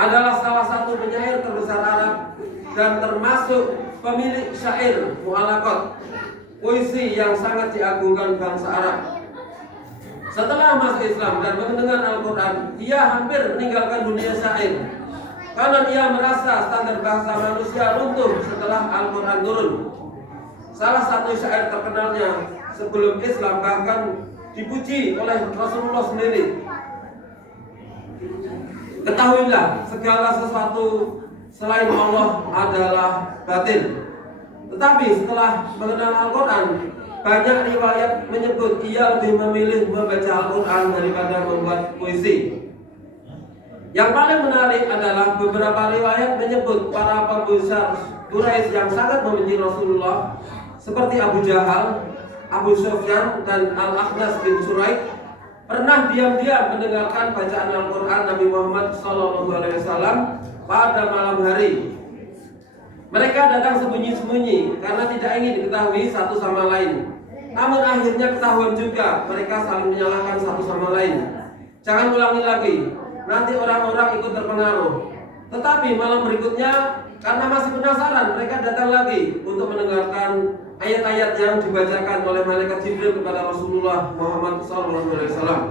adalah salah satu penyair terbesar Arab dan termasuk pemilik syair mu'allaqat, puisi yang sangat diagungkan bangsa Arab. Setelah masuk Islam dan mendengar Al-Quran, ia hampir meninggalkan dunia syair karena ia merasa standar bahasa manusia runtuh setelah Al-Quran turun. Salah satu syair terkenalnya sebelum Islam bahkan dipuji oleh Rasulullah sendiri. Ketahuilah, segala sesuatu selain Allah adalah batil. Tetapi setelah mengenal Al-Quran, banyak riwayat menyebut ia lebih memilih membaca Al-Quran daripada membuat puisi. Yang paling menarik adalah beberapa riwayat menyebut para pembesar Quraisy yang sangat membenci Rasulullah seperti Abu Jahal, Abu Sufyan, dan Al-Akhnas bin Suraik pernah diam-diam mendengarkan bacaan Al-Quran Nabi Muhammad SAW pada malam hari. Mereka datang sembunyi-sembunyi karena tidak ingin diketahui satu sama lain. Namun akhirnya ketahuan juga, mereka saling menyalahkan satu sama lain. Jangan ulangi lagi, nanti orang-orang ikut terpengaruh. Tetapi malam berikutnya, karena masih penasaran, mereka datang lagi untuk mendengarkan ayat-ayat yang dibacakan oleh malaikat Jibril kepada Rasulullah Muhammad SAW.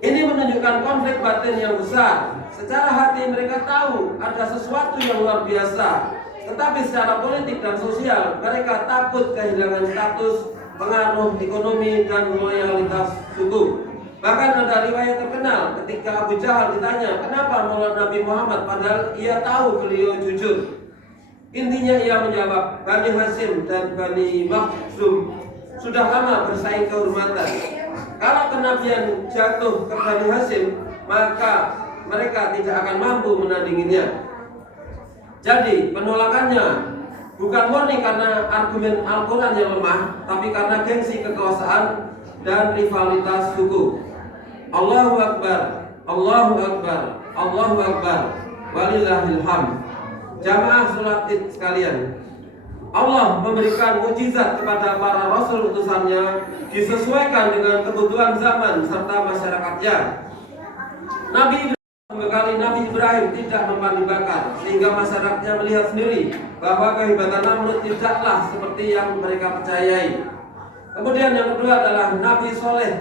Ini menunjukkan konflik batin yang besar. Secara hati mereka tahu ada sesuatu yang luar biasa, tetapi secara politik dan sosial mereka takut kehilangan status, pengaruh ekonomi, dan loyalitas suku. Bahkan ada riwayat terkenal ketika Abu Jahal ditanya kenapa melawan Nabi Muhammad padahal ia tahu beliau jujur. Intinya ia menjawab, Bani Hashim dan Bani Makhzum sudah lama bersaing kehormatan. Kalau kenabian jatuh ke Bani Hashim, maka mereka tidak akan mampu menandinginya. Jadi penolakannya bukan murni karena argumen Al-Quran yang lemah, tapi karena gengsi kekuasaan dan rivalitas suku. Allahu Akbar, Allahu Akbar, Allahu Akbar, walillahil hamd. Jamaah sholat id sekalian, Allah memberikan mukjizat kepada para rasul utusannya disesuaikan dengan kebutuhan zaman serta masyarakatnya. Nabi Ibrahim membekali Nabi Ibrahim tidak mempan bakar, sehingga masyarakatnya melihat sendiri bahwa kehebatan Namrud tidaklah seperti yang mereka percayai. Kemudian yang kedua adalah Nabi Soleh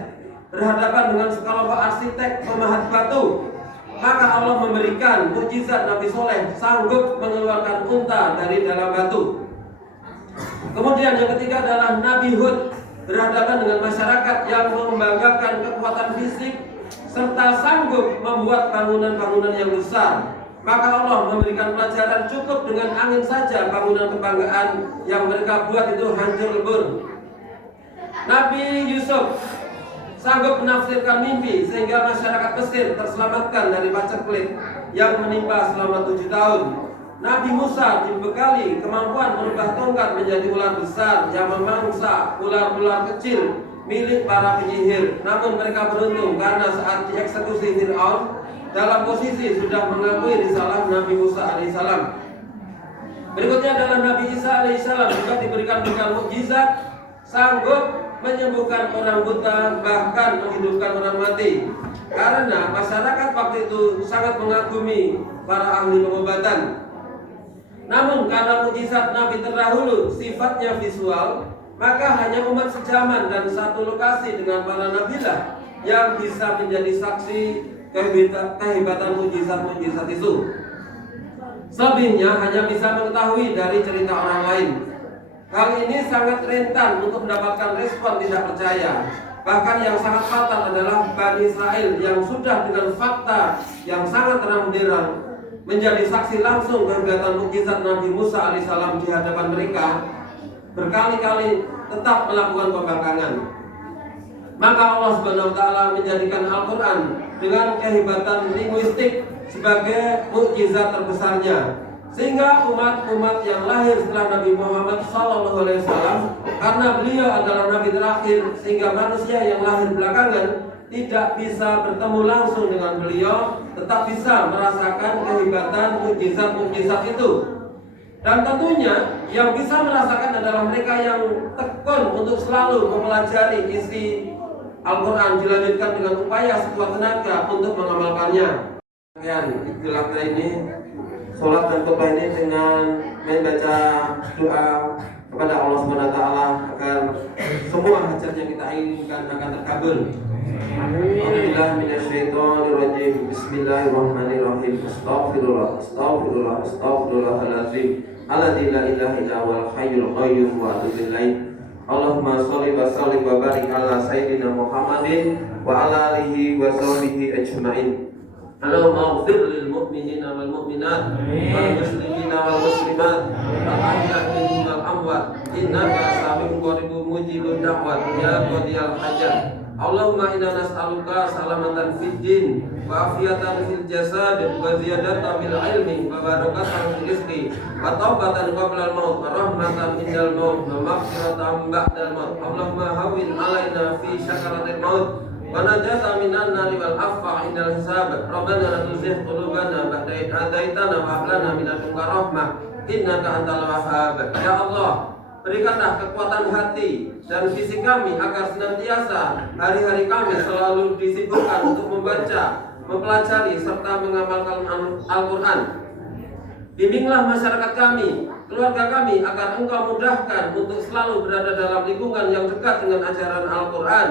berhadapan dengan sekelompok arsitek pemahat batu. Maka Allah memberikan mukjizat Nabi Soleh sanggup mengeluarkan unta dari dalam batu. Kemudian yang ketiga adalah Nabi Hud berhadapan dengan masyarakat yang membanggakan kekuatan fisik serta sanggup membuat bangunan-bangunan yang besar. Maka Allah memberikan pelajaran cukup dengan angin saja bangunan kebanggaan yang mereka buat itu hancur lebur. Nabi Yusuf sanggup menafsirkan mimpi sehingga masyarakat Mesir terselamatkan dari paceklik yang menimpa selama 7 tahun. Nabi Musa dibekali kemampuan merubah tongkat menjadi ular besar yang memangsa ular-ular kecil milik para penyihir. Namun mereka beruntung karena saat dieksekusi Fir'aun dalam posisi sudah mengakui risalah Nabi Musa alaihissalam. Berikutnya adalah Nabi Isa alaihissalam juga diberikan bekal mukjizat sanggup menyembuhkan orang buta, bahkan menghidupkan orang mati. Karena masyarakat waktu itu sangat mengagumi para ahli pengobatan. Namun karena mukjizat Nabi terdahulu sifatnya visual, maka hanya umat sejaman dan satu lokasi dengan para nabilah yang bisa menjadi saksi kehebatan mukjizat-mukjizat itu. Selebihnya hanya bisa mengetahui dari cerita orang lain. Hal ini sangat rentan untuk mendapatkan respon tidak percaya. Bahkan yang sangat fatal adalah Bani Israel yang sudah dengan fakta yang sangat terang benderang menjadi saksi langsung kegiatan mukjizat Nabi Musa alaihissalam di hadapan mereka, berkali-kali tetap melakukan pembangkangan. Maka Allah Subhanahu wa taala menjadikan Al-Quran dengan kehebatan linguistik sebagai mukjizat terbesarnya. Sehingga umat-umat yang lahir setelah Nabi Muhammad SAW, karena beliau adalah Nabi terakhir, sehingga manusia yang lahir belakangan tidak bisa bertemu langsung dengan beliau, tetap bisa merasakan kehebatan mukjizat-mukjizat itu. Dan tentunya yang bisa merasakan adalah mereka yang tekun untuk selalu mempelajari isi Al-Quran, dilanjutkan dengan upaya sekuat tenaga untuk mengamalkannya. Idul Adha ini, sholat dan khutbah ini dengan membaca doa kepada Allah Subhanahu Wa Taala agar semua hajat yang kita inginkan akan terkabul. Alhamdulillah minasyaitonirrajim. Bismillahirrahmanirrahim. Astaghfirullahaladzim. Alladzi la ilaha illa huwal hayyul qayyum wa atubu ilaih. Allahumma sholli wa sallim wa barik ala sayyidina Muhammadin wa ala alihi wa sahbihi ajma'in. Allahumma ighfir lil mu'minina wal mu'minat wal muslimina wal muslimat wal ahya'i wal amwat innaka sami'un qaribun mujibud da'wat ya qadiyal hajat. Allahumma inna nas'aluka salamatan fid din wa afiyatan fil jasad wa ziyadatan fil ilmi wa barakatan fil rizqi wa taubatan qabla al maut wa rahmatan indal maut wa maghfiratan ba'dal maut. Allahumma hawwin alaina fi sakaratil maut wa najata minan nari wal afwa indal hisab. Rabbana la tuzigh qulubana ba'da idh hadaitana wa hab lana min ladunka rahmah innaka antal wahhab. Ya Allah, berikanlah kekuatan hati dan fisik kami agar senantiasa hari-hari kami selalu disibukkan untuk membaca, mempelajari serta mengamalkan Al-Quran. Bimbinglah masyarakat kami, keluarga kami agar Engkau mudahkan untuk selalu berada dalam lingkungan yang dekat dengan ajaran Al-Quran.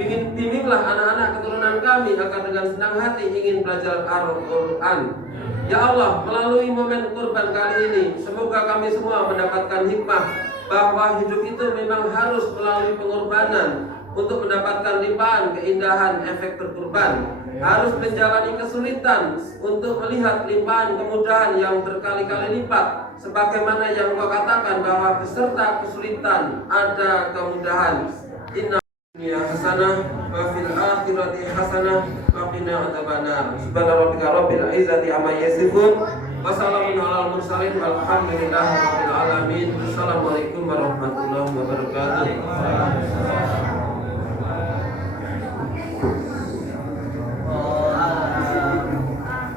Bimbinglah anak-anak keturunan kami agar dengan senang hati ingin belajar Al-Quran. Ya Allah, melalui momen kurban kali ini, semoga kami semua mendapatkan hikmah bahwa hidup itu memang harus melalui pengorbanan untuk mendapatkan limpahan keindahan efek berkurban, harus menjalani kesulitan untuk melihat limpahan kemudahan yang berkali-kali lipat, sebagaimana yang Engkau katakan bahwa beserta kesulitan ada kemudahan. Inna dunya hasanah wa fil akhirati hasanah wa qina adzabannar. Subhana rabbika rabbil izzati amma yasifun. Wassalamun alal mursalin walhamdulillahi rabbil alamin. Assalamualaikum warahmatullahi wabarakatuh.